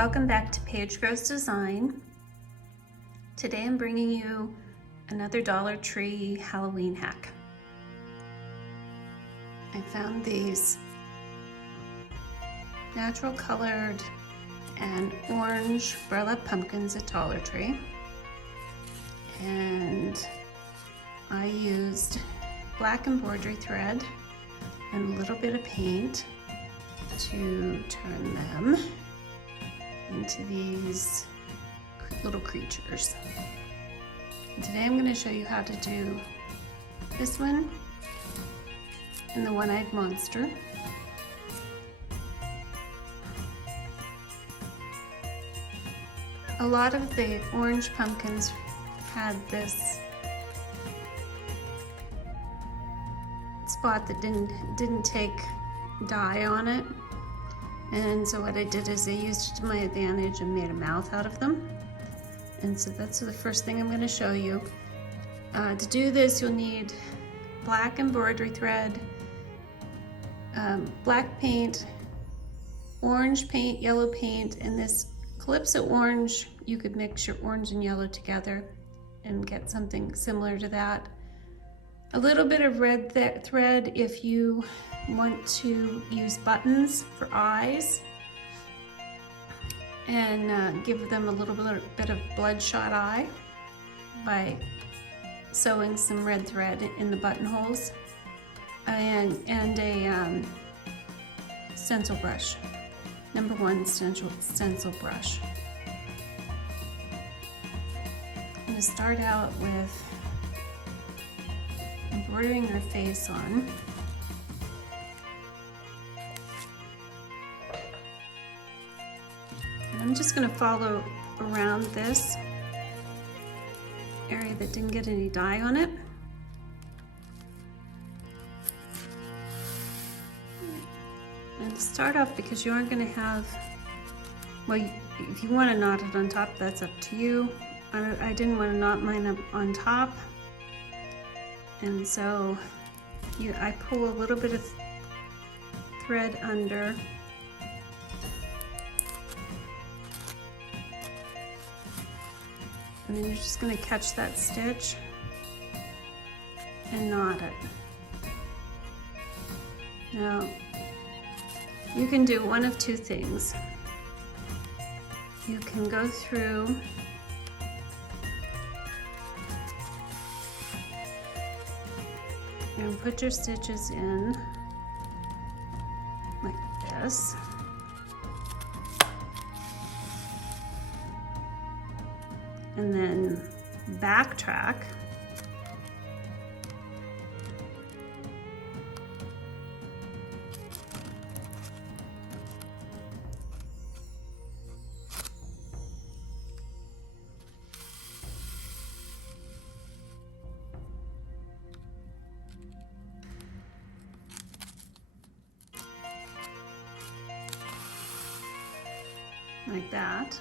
Welcome back to Paige Grows Design. Today I'm bringing you another Dollar Tree Halloween hack. I found these natural colored and orange burlap pumpkins at Dollar Tree, and I used black embroidery thread and a little bit of paint to turn them into these little creatures. And today I'm going to show you how to do this one and the one-eyed monster. A lot of the orange pumpkins had this spot that didn't take dye on it. And so what I did is I used it to my advantage and made a mouth out of them. And so that's the first thing I'm going to show you. To do this, you'll need black embroidery thread, black paint, orange paint, yellow paint, and this Calypso orange. You could mix your orange and yellow together and get something similar to that. A little bit of red thread if you want to use buttons for eyes, and give them a little bit of bloodshot eye by sewing some red thread in the buttonholes, and a stencil brush, number 1 stencil brush. I'm going to start out with embroidering her face on. And I'm just going to follow around this area that didn't get any dye on it. And start off, because you aren't going to have, well, if you want to knot it on top, that's up to you. I didn't want to knot mine up on top. And so I pull a little bit of thread under, and then you're just going to catch that stitch and knot it. Now, you can do one of two things. You can go through and put your stitches in like this. And then backtrack. Like that.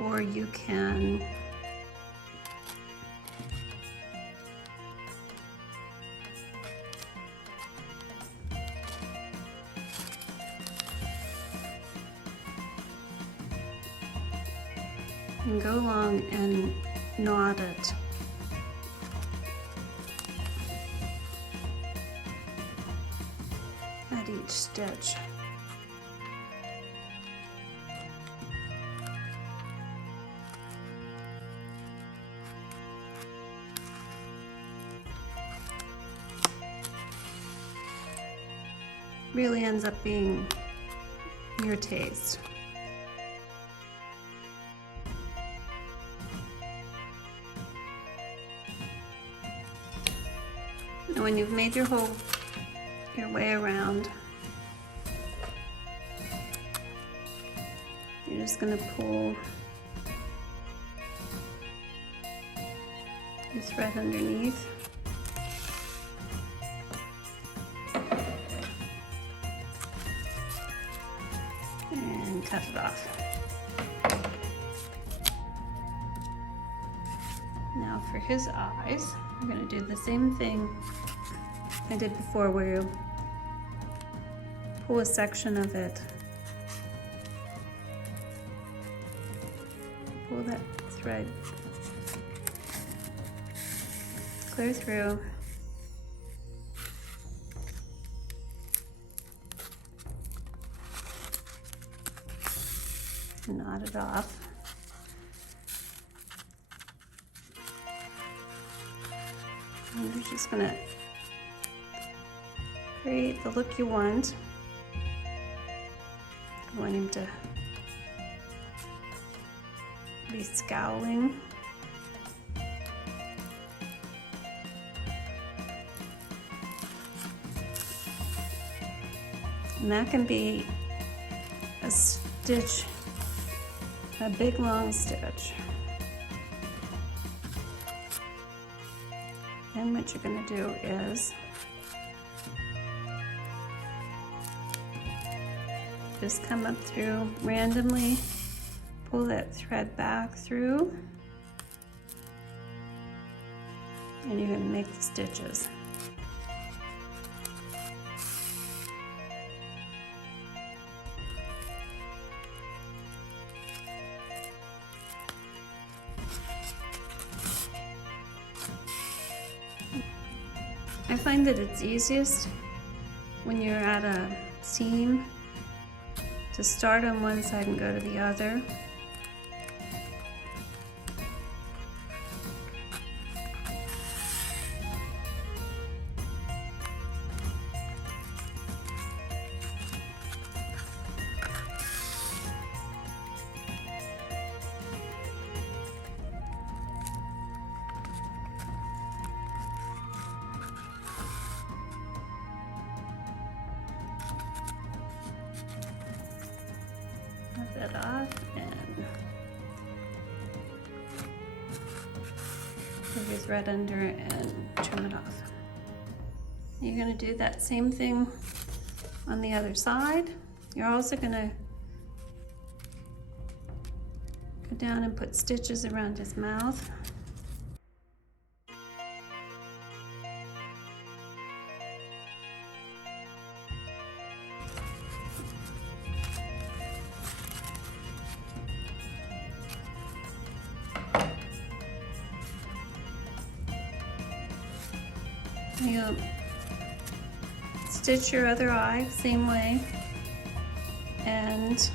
Or you can go along and knot it. At each stitch. Really ends up being your taste. And when you've made your way around, you're just going to pull your thread underneath. And cut it off. Now for his eyes, I'm going to do the same thing I did before, where you pull a section of it pull that thread clear through. Knot it off. And you're just gonna create the look you want. You want him to be scowling. And that can be a stitch, a big long stitch. Then what you're going to do is just come up through randomly, pull that thread back through, and you're going to make the stitches. I find that it's easiest when you're at a seam to start on one side and go to the other. That off and put your thread under and trim it off. You're going to do that same thing on the other side. You're also going to go down and put stitches around his mouth. You stitch your other eye same way, and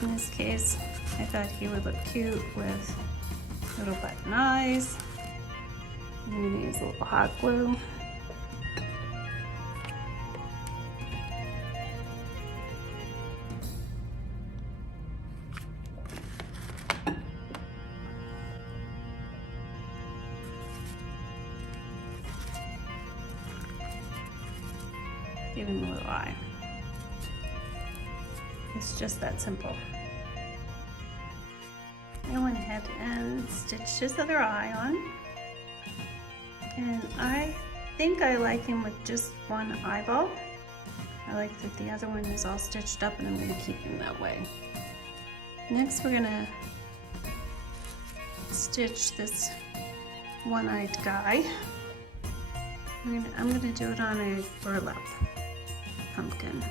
in this case I thought he would look cute with little button eyes. I'm going to use a little hot glue. Give him a little eye. It's just that simple. I went ahead and stitched his other eye on. And I think I like him with just one eyeball. I like that the other one is all stitched up, and I'm going to keep him that way. Next we're going to stitch this one-eyed guy. I'm going to do it on a burlap pumpkin.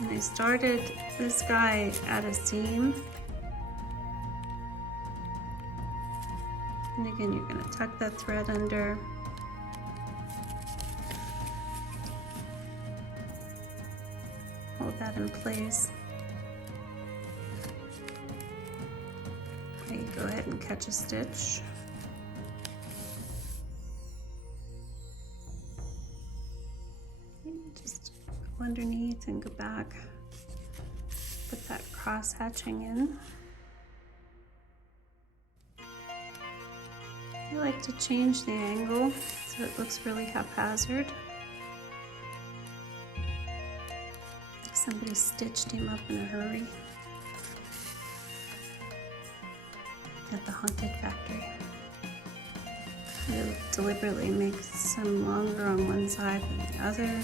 And I started this guy at a seam. And again, you're going to tuck that thread under. Hold that in place. Okay, go ahead and catch a stitch. Just go underneath and go back. Put that cross hatching in. I like to change the angle so it looks really haphazard. Like somebody stitched him up in a hurry at the Haunted Factory. They'll deliberately make some longer on one side than the other.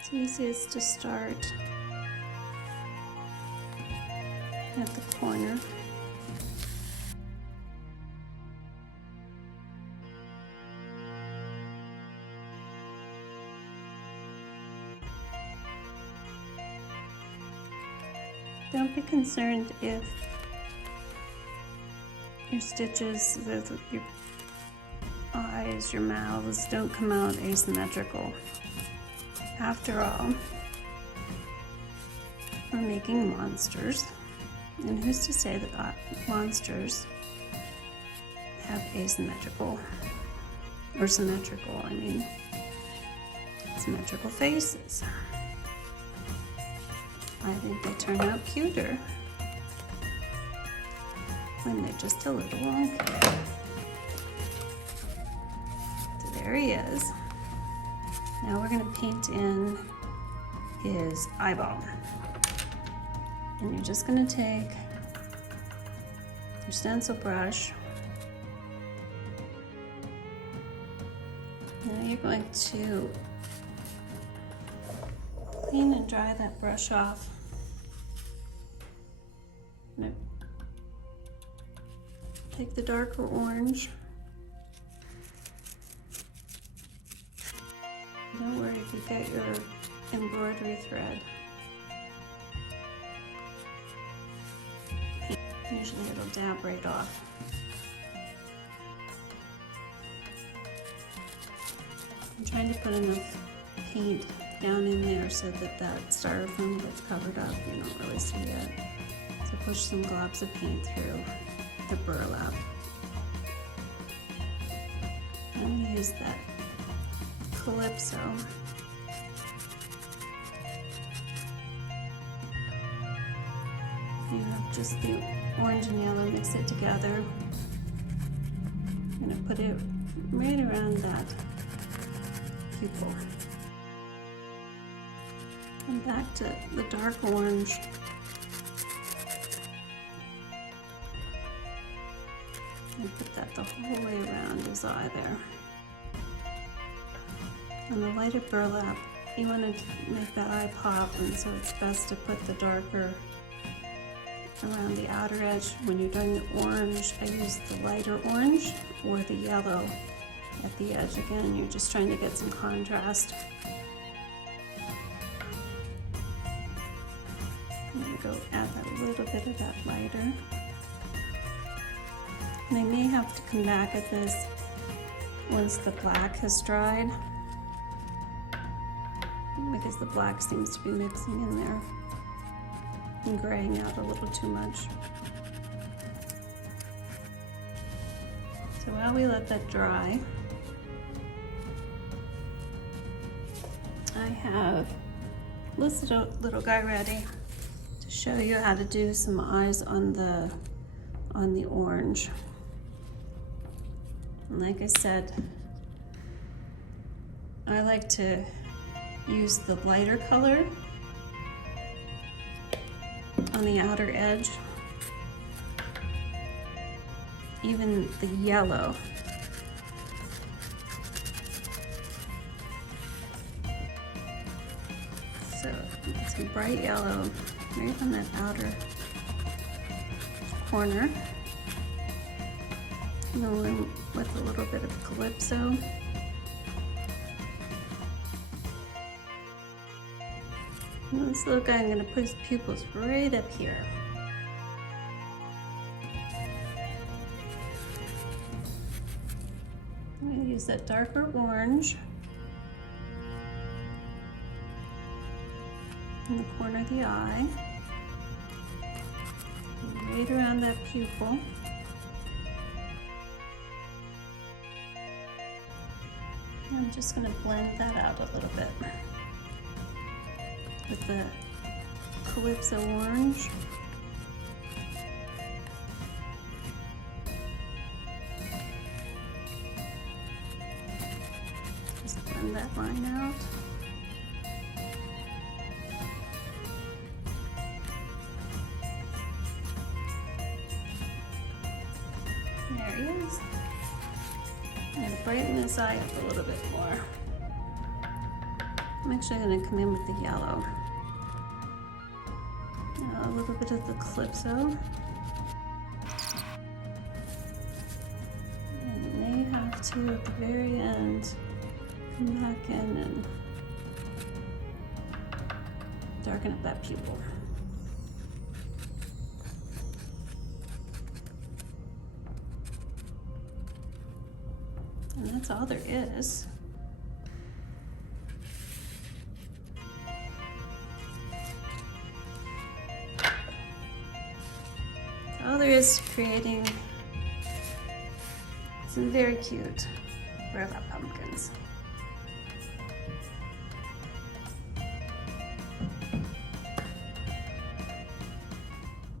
It's easiest to start at the corner. Don't be concerned if your stitches, your eyes, your mouths don't come out asymmetrical. After all, we're making monsters, and who's to say that monsters have asymmetrical, or symmetrical, symmetrical faces? I think they turn out cuter when they're just a little wonky. So there he is. Now we're going to paint in his eyeball. And you're just going to take your stencil brush. Now you're going to clean and dry that brush off. Take the darker orange. Don't worry if you get your embroidery thread. Usually it'll dab right off. I'm trying to put enough paint down in there so that that styrofoam gets covered up. You don't really see it. So push some globs of paint through the burlap. I'm going to use that Calypso. You have just the orange and yellow, mix it together. I'm going to put it right around that pupil. And back to the dark orange. And put that the whole way around his eye there. On the lighter burlap, you want to make that eye pop, and so it's best to put the darker around the outer edge. When you're doing the orange, I use the lighter orange or the yellow at the edge. Again, you're just trying to get some contrast. I'm going to go add that little bit of that lighter. And I may have to come back at this once the black has dried, because the black seems to be mixing in there and graying out a little too much. So while we let that dry, I have this little guy ready to show you how to do some eyes on the orange. And like I said, I like to use the lighter color on the outer edge, even the yellow. So some bright yellow right on that outer corner. And then with a little bit of Calypso. And this little guy, I'm going to put his pupils right up here. I'm going to use that darker orange in the corner of the eye, right around that pupil. I'm just going to blend that out a little bit with the Calypso orange. Just blend that line out. There he is. I'm going to brighten this eye up a little bit more. I'm actually going to come in with the yellow. A little bit of the Calypso. And you may have to, at the very end, come back in and darken up that pupil. And that's all there is. All there is to creating some very cute burlap pumpkins.